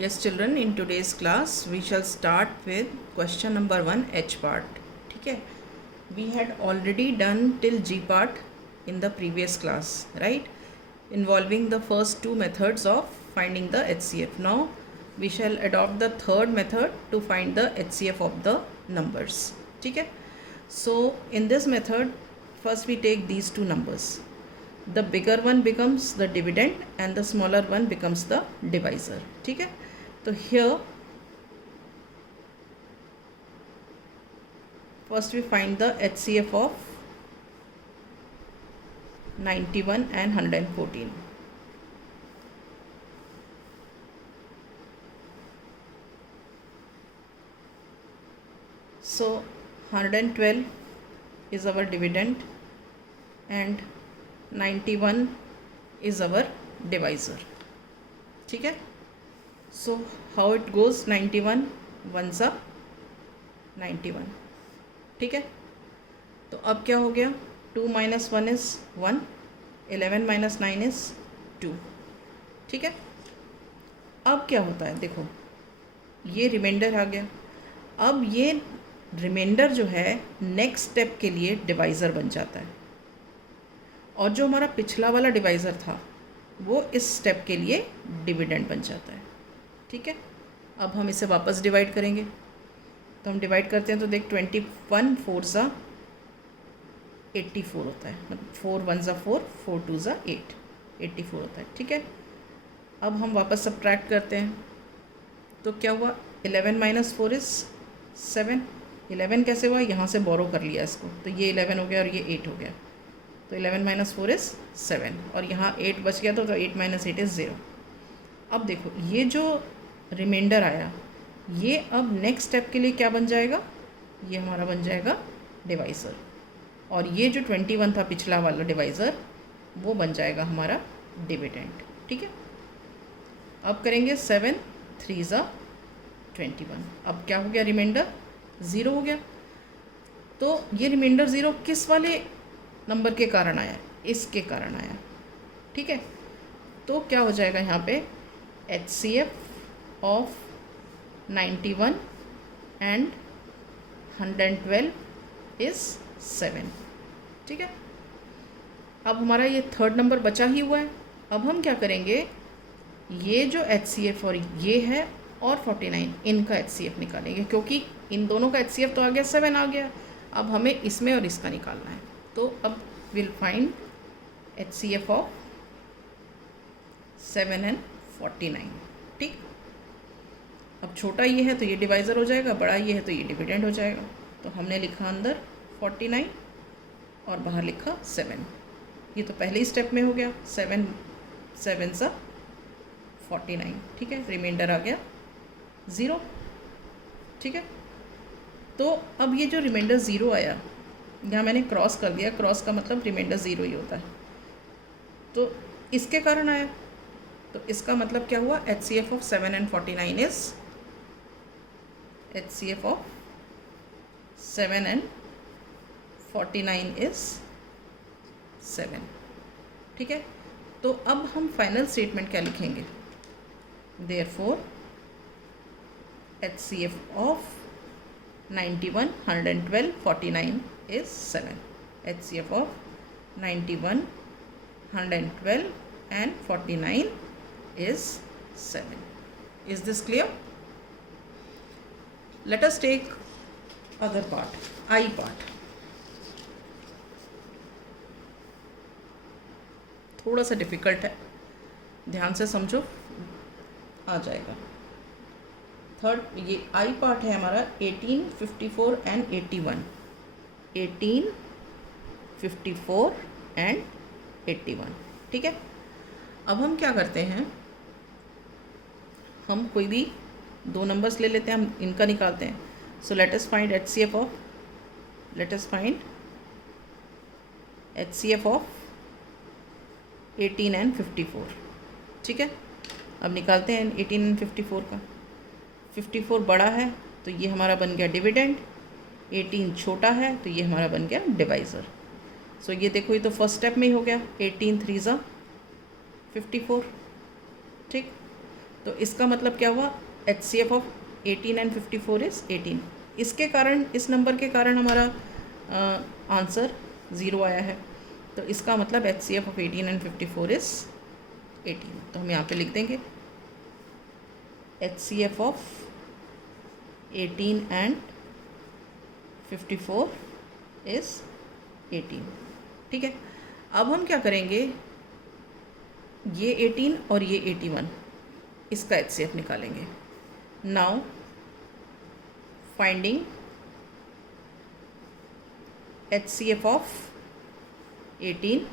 Yes children, in today's class we shall start with question number 1 H part. ठीक है, we had already done till G part in the previous class, right, involving the first two methods of finding the HCF. Now we shall adopt the third method to find the HCF of the numbers. ठीक है, so in this method first we take these two numbers. The bigger one becomes the dividend and the smaller one becomes the divisor. ठीक है, तो here first we find the HCF of 91 and 114. So 112 is our dividend and 91 is our divisor. ठीक है, so how it goes, 91 ones are 91. ठीक है, तो अब क्या हो गया, 2 minus 1 is 1, 11 minus 9 is 2. ठीक है, अब क्या होता है, देखो ये रिमाइंडर आ गया. अब ये रिमाइंडर जो है नेक्स्ट स्टेप के लिए डिवाइज़र बन जाता है, और जो हमारा पिछला वाला डिवाइज़र था वो इस स्टेप के लिए डिविडेंड बन जाता है. ठीक है, अब हम इसे वापस डिवाइड करेंगे, तो हम डिवाइड करते हैं तो देख 21 4 ज़ा 84 होता है, मतलब 4 1 ज़ा 4, 4 2 ज़ा 8, 84 होता है. ठीक है, अब हम वापस सब्ट्रैक्ट करते हैं तो क्या हुआ, 11 माइनस 4 इज़ 7. 11 कैसे हुआ, यहाँ से बोरो कर लिया इसको, तो ये 11 हो गया और ये 8 हो गया, तो 11 माइनस 4 इज़ 7, और यहाँ 8 बच गया तो 8 माइनस 8 इज़ 0. अब देखो ये जो रिमाइंडर आया ये अब नेक्स्ट स्टेप के लिए क्या बन जाएगा, ये हमारा बन जाएगा डिवाइज़र, और ये जो 21 था पिछला वाला डिवाइज़र वो बन जाएगा हमारा डिविडेंड. ठीक है, अब करेंगे 7 3 ज़ा 21. अब क्या हो गया, रिमाइंडर 0 हो गया. तो ये रिमाइंडर 0 किस वाले नंबर के कारण आया, इसके कारण आया. ठीक है, तो क्या हो जाएगा यहाँ पे, HCF ऑफ 91 एंड 112 इज़ 7. ठीक है, अब हमारा ये थर्ड नंबर बचा ही हुआ है. अब हम क्या करेंगे, ये जो HCF और ये है और 49 इनका HCF निकालेंगे, क्योंकि इन दोनों का HCF तो आ गया 7 आ गया, अब हमें इसमें और इसका निकालना है. तो अब will find HCF of 7 and 49. ठीक, अब छोटा ये है तो ये डिवाइज़र हो जाएगा, बड़ा ये है तो ये डिविडेंड हो जाएगा. तो हमने लिखा अंदर 49 और बाहर लिखा 7. ये तो पहले ही स्टेप में हो गया, 7 7 सा 49. ठीक है, रिमाइंडर आ गया 0. ठीक है, तो अब ये जो रिमाइंडर 0 आया, यहाँ मैंने क्रॉस कर दिया, क्रॉस का मतलब रिमाइंडर 0 ही होता है, तो इसके कारण आया. तो इसका मतलब क्या हुआ, HCF of 7 and 49 is, HCF of 7 and 49 is 7. ठीक है, तो अब हम फाइनल स्टेटमेंट क्या लिखेंगे, therefore HCF of 91 112 49 is 7. HCF of 91 112 and 49 is 7. Is this clear? Let us take other part, I part. थोड़ा सा डिफ़िकल्ट है, ध्यान से समझो, आ जाएगा. थर्ड ये आई पार्ट है हमारा 18 54 एंड 81. 18 54 एंड 81. ठीक है, अब हम क्या करते हैं, हम कोई भी दो नंबर्स ले लेते हैं, हम इनका निकालते हैं. So let us find HCF of, let us find HCF of 18 and 54. ठीक है, अब निकालते हैं 18 एंड 54 का. 54 बड़ा है तो ये हमारा बन गया डिविडेंड, 18 छोटा है तो ये हमारा बन गया डिवाइज़र. सो ये देखो ये तो फर्स्ट स्टेप में ही हो गया, 18 3 ज़ा 54. ठीक, तो इसका मतलब क्या हुआ, HCF ऑफ 18 एंड 54 इज़ 18। इसके कारण, इस नंबर के कारण हमारा आंसर 0 आया है। तो इसका मतलब HCF ऑफ 18 एंड 54 इज़ 18। तो हम यहाँ पे लिख देंगे HCF ऑफ 18 एंड 54 इज़ 18। ठीक है, अब हम क्या करेंगे, ये 18 और ये 81, इसका HCF निकालेंगे। Now finding HCF of 18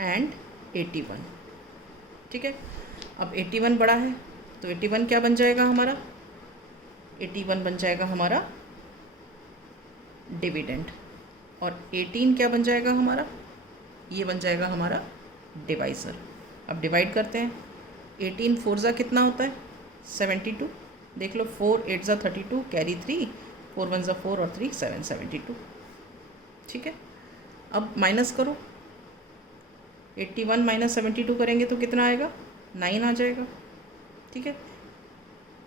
and 81। ठीक है, अब 81 बड़ा है तो 81 क्या बन जाएगा हमारा, 81 बन जाएगा हमारा डिविडेंड, और 18 क्या बन जाएगा हमारा, ये बन जाएगा हमारा डिवाइज़र। अब डिवाइड करते हैं, 18 4 ज़ा कितना होता है 72, देख लो 4 8 ज़ा 32, कैरी 3, 4 1 ज़ा 4 और 3 7 72। ठीक है, अब माइनस करो, 81 माइनस 72 करेंगे तो कितना आएगा, 9 आ जाएगा। ठीक है,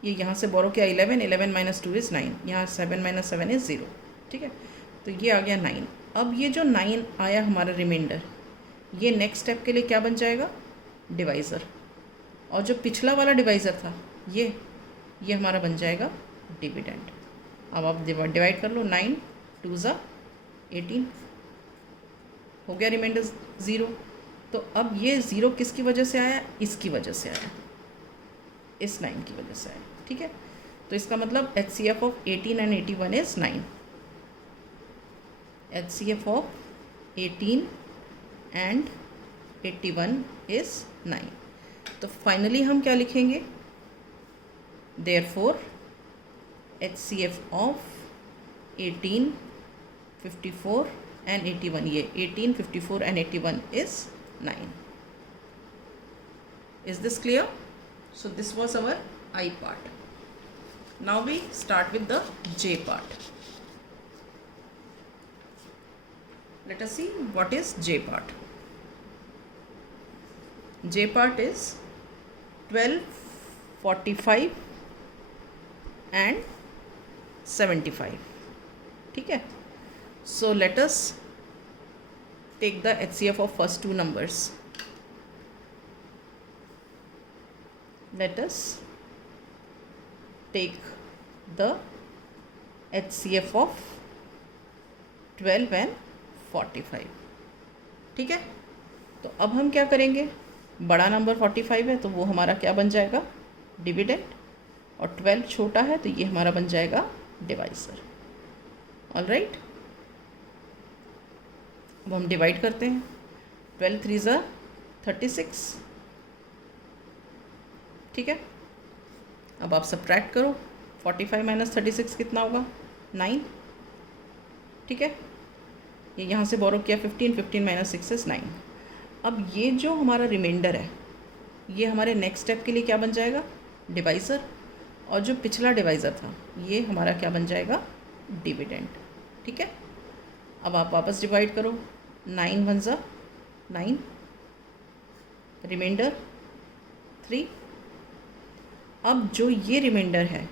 ये यहाँ से बोरो किया 11, 11 माइनस 2 इज़ 9, यहाँ 7 माइनस 7 इज़ 0। ठीक है, तो ये आ गया 9। अब ये जो 9 आया हमारा रिमाइंडर, ये नेक्स्ट स्टेप के लिए क्या बन जाएगा, डिवाइज़र, और जो पिछला वाला डिवाइज़र था ये हमारा बन जाएगा डिविडेंड। अब आप डिवाइड कर लो, 9 2 ज़ा 18, हो गया रिमाइंडर 0। तो अब ये 0 किसकी वजह से आया, इसकी वजह से आया, इस 9 की वजह से आया। ठीक है, तो इसका मतलब HCF of 18 and 81 is 9। HCF of 18 and 81 is 9। तो फाइनली हम क्या लिखेंगे, देयरफॉर HCF ऑफ 18 54 एंड 81, ये 18 54 and 81 is 9। Is this clear? So this was our I part. Now we start with the J part. Let us see what is J part. J part is 12, 45 and 75. ठीक है, so let us take the HCF of first two numbers. Let us take the HCF of 12 and 45. ठीक है, तो अब हम क्या करेंगे, बड़ा नंबर 45 है तो वो हमारा क्या बन जाएगा, डिविडेंड, और 12 छोटा है तो ये हमारा बन जाएगा डिवाइज़र। ऑल राइट, अब हम डिवाइड करते हैं, 12 3 ज़ा 36। ठीक है, अब आप सब्ट्रैक्ट करो, 45 माइनस 36 कितना होगा, 9। ठीक है, ये यहाँ से बोरो किया 15, 15 माइनस 6 इज़ 9। अब ये जो हमारा रिमाइंडर है ये हमारे नेक्स्ट स्टेप के लिए क्या बन जाएगा, डिवाइज़र, और जो पिछला डिवाइज़र था ये हमारा क्या बन जाएगा, डिविडेंड। ठीक है, अब आप वापस डिवाइड करो, 9 1 ज़ा 9, रिमाइंडर 3। अब जो ये रिमाइंडर है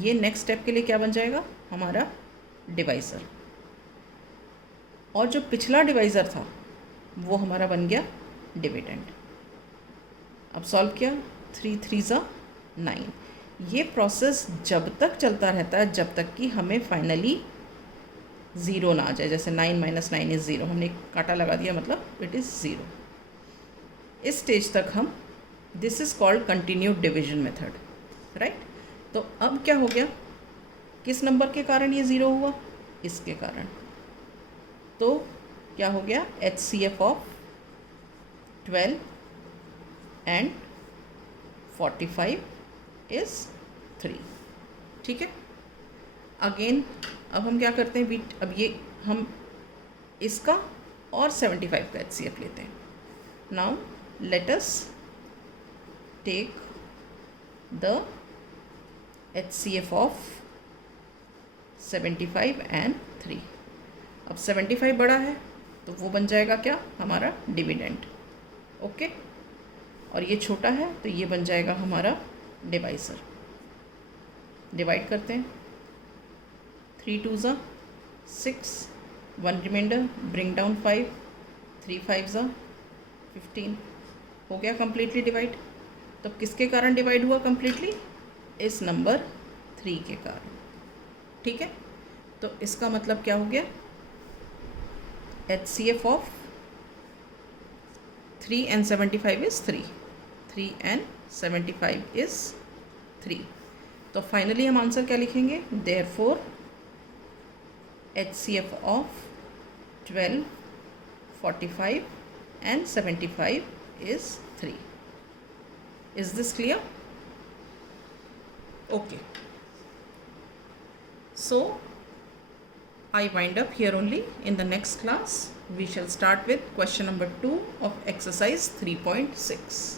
ये नेक्स्ट स्टेप के लिए क्या बन जाएगा, हमारा डिवाइज़र, और जो पिछला डिवाइज़र था वो हमारा बन गया डिविडेंड। अब सॉल्व किया, 3 3 ज़ा 9। ये प्रोसेस जब तक चलता रहता है जब तक कि हमें फाइनली 0 ना आ जाए, जैसे 9 माइनस 9 इज़ 0, हमने कांटा लगा दिया मतलब इट इज़ 0। इस स्टेज तक हम, this is called continued division method, right. तो अब क्या हो गया, किस नंबर के कारण ये 0 हुआ, इसके कारण, तो क्या हो गया, HCF ऑफ 12 एंड 45 इज़ 3। ठीक है, अगेन अब हम क्या करते हैं, अब ये हम इसका और 75 का HCF लेते हैं। Now let us take the HCF of 75 and 3। अब 75 बड़ा है तो वो बन जाएगा क्या, हमारा डिविडेंड। ओके, और ये छोटा है तो ये बन जाएगा हमारा डिवाइज़र। डिवाइड करते हैं, 3 2 ज़ा 6, 1 रिमाइंडर, ब्रिंग डाउन 5, 3 5 ज़ा 15। हो गया कम्प्लीटली डिवाइड। तो किसके कारण डिवाइड हुआ कम्प्लीटली? इस नंबर 3 के कारण। ठीक है, तो इसका मतलब क्या हो गया? HCF of 3 and 75 is 3, 3 and 75 is 3। तो फाइनली हम आंसर क्या लिखेंगे? Therefore HCF of 12, 45 and 75 is 3। Is this clear? Okay. So I wind up here only. In the next class we shall start with question number 2 of exercise 3.6.